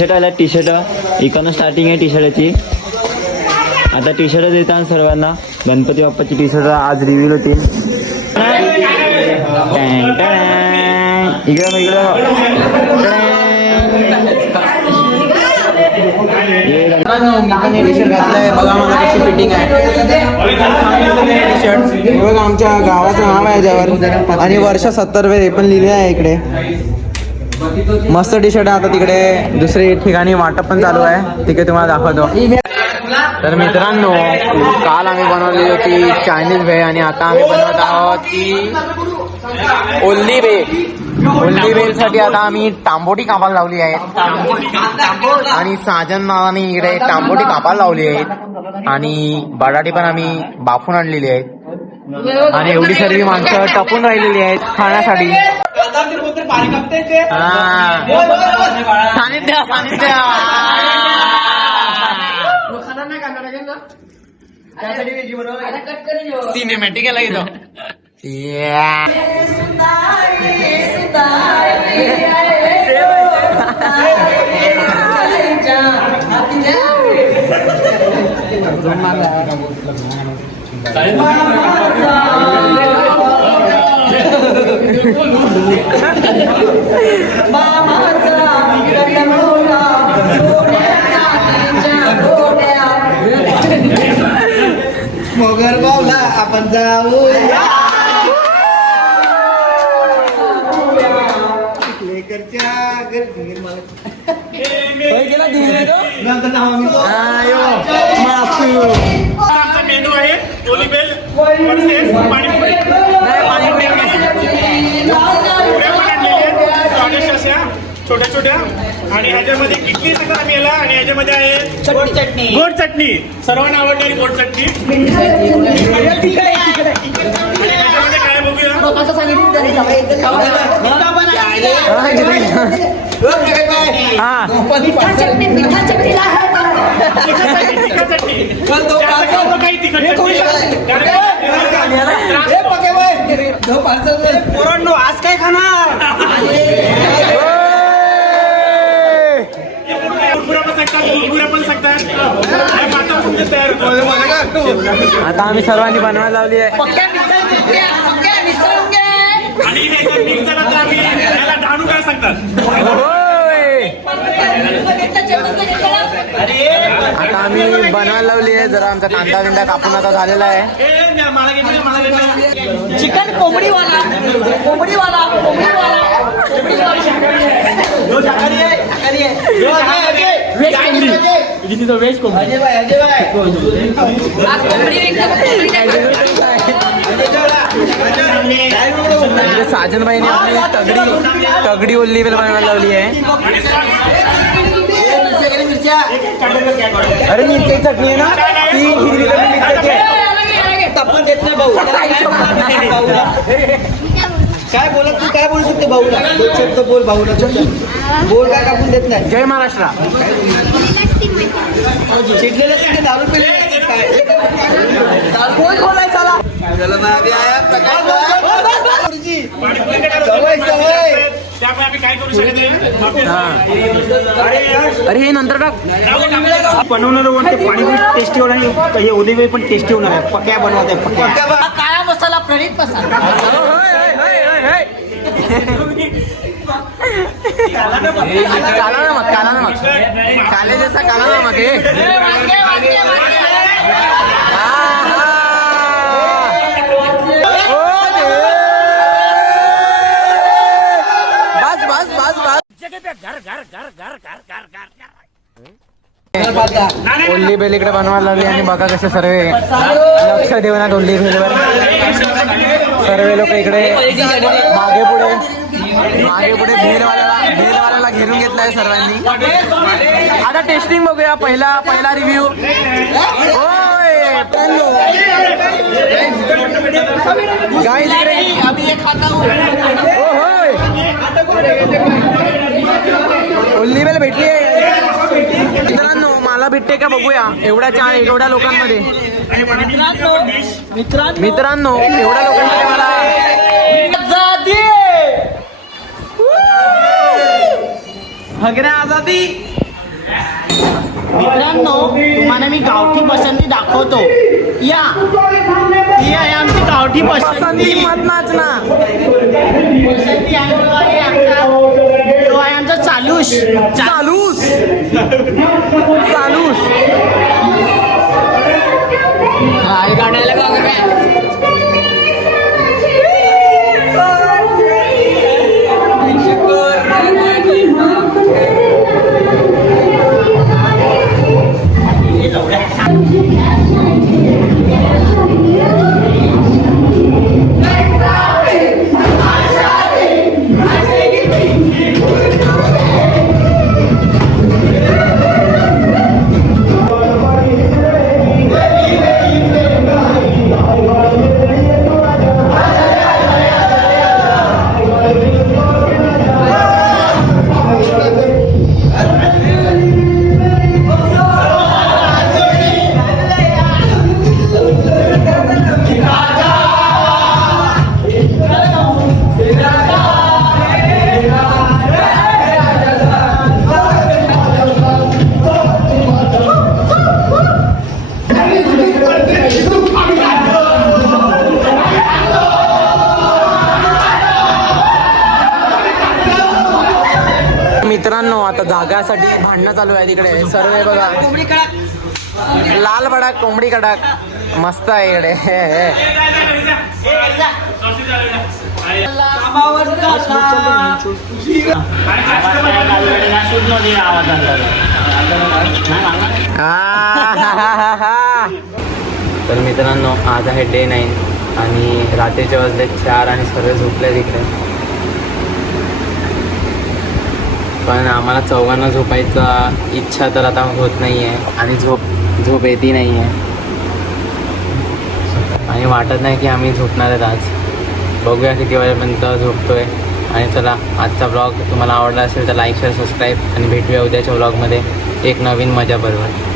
Shirt आल्या T shirt इकडनं starting आहे टी शर्टची. आता टी शर्ट देतात सर्वांना. गणपती बाप्पाची टी शर्ट आज रिव्हील होती. इकडं टी शर्ट घातलंय बघा मला कशी फिटिंग आहे. टी शर्ट बघा आमच्या गावाचं नाव आहे याच्यावर आणि वर्ष 70 हे पण लिहिले आहे इकडे. मस्त टी शर्ट आहे. आता तिकडे दुसरी ठिकाणी वाटप पण चालू आहे, तिकडे तुम्हाला दाखवतो. तर मित्रांनो, काल आम्ही बनवली होती चायनीज भेळ आणि आता आम्ही बनवत आहोत ती ओल्ली भेळ. ओल्ली भेळ साठी आता आम्ही तांबोटी कापायला लावली आहे आणि साजन नावाने इकडे तांबोटी कापायला लावली आहेत आणि बटाटे पण आम्ही बाफून आणलेली आहेत आणि एवढी सर्व माणसं टपून राहिलेली आहेत खाण्यासाठी. सानिध्य सानिध्य सिनेमॅटिक आहे लागेल. मोगर बावला आपण जाऊ मेनू आहे ओली बेल वर्सेस पाणीपुरी. छोट्या छोट्या आणि ह्याच्यामध्ये किती सगळं आम्ही याला आणि ह्याच्यामध्ये आहे गोड चटणी, सर्वांना आवडणारी गोड चटणी. आणि ह्याच्यामध्ये काय बघूया काही तिखट पोरांनो आज काय खाणार. आता आम्ही सर्वांनी बनवायला लावली आहे. डाणू काय सांगतात. आता आम्ही बनवायला लावली आहे. जरा आमचा कांदा बिंदा कापून आता झालेला आहे. चिकन कोंबडीवाला कोंबडीवाला कोंबडीवाला व्हेज कोंबडी. साजनबाईने आपली तगडी ओल्ली बेल बनवायला लावली आहे. अरे मिरची चटणी आहे ना ती हिरवी मिरची तापून देत नाही भाऊ. काय बोलत तू काय बोलू शकते भाऊला. दोन शब्द बोल भाऊला. बोल काय कापून देत नाही. जय महाराष्ट्र. चिडलेलं तिथे दारू पिले काय बोल बोलायचा त्यामुळे आम्ही काय करू शकत. अरे हे नंतर टाक. बनवणार वाटते पाणीपुरी टेस्टी होणार आहे. हे उद्या पण टेस्टी होणार आहे. पक्या बनवत आहे पक्या. काळा मसाला प्रणित मसाला काला नमक काला नमक काले जैसा काला नमक है. बस बस बस बस. ओल्ली बेल इकडे बनवायला लागली आणि बघा कसे सर्व लक्ष देऊन ओल्ली बेलवर. सर्व लोक इकडे मागे पुढे भेलवाल्याला घेरून घेतलाय सर्वांनी. आता टेस्टिंग बघूया. पहिला रिव्ह्यू. ओल्ली बेल भेटली मित्रांनो. मला भेटते का बघूया. एवढ्या लोकांमध्ये मित्रांनो एवढ्या लोकांमध्ये मला हगऱ्या आजादी मित्रांनो तुम्हाला मी गावठी पसंती दाखवतो. या ही आहे आमची गावठी पसंती. पसंती आहे बघा, हे आमचा तो आहे आमचा चालूस. हा हे गाड्याला का मित्रांनो आता जागासाठी भांडणं चालू आहे तिकडे. सर्व हे बघा कोंबडी कडक. लाल बडाक कोंबडी कडक मस्त आहे इकडे. तर मित्रांनो आज आहे डे 9 आणि रात्रीचे वाजले 4 आणि सर्व झोपले तिकडे. पण आम्हाला चौघांना झोपायचा इच्छा तर आता होत नाही आहे आणि झोप येती नाही आहे आणि वाटत नाही की आम्ही झोपणार आहेत आज. बघूया किती वाजेपर्यंत झोपतोय. आणि चला आजचा ब्लॉग तुम्हाला आवडला असेल तर लाईक शेअर सबस्क्राईब आणि भेटूया उद्याच्या ब्लॉगमध्ये एक नवीन मजा बरोबर.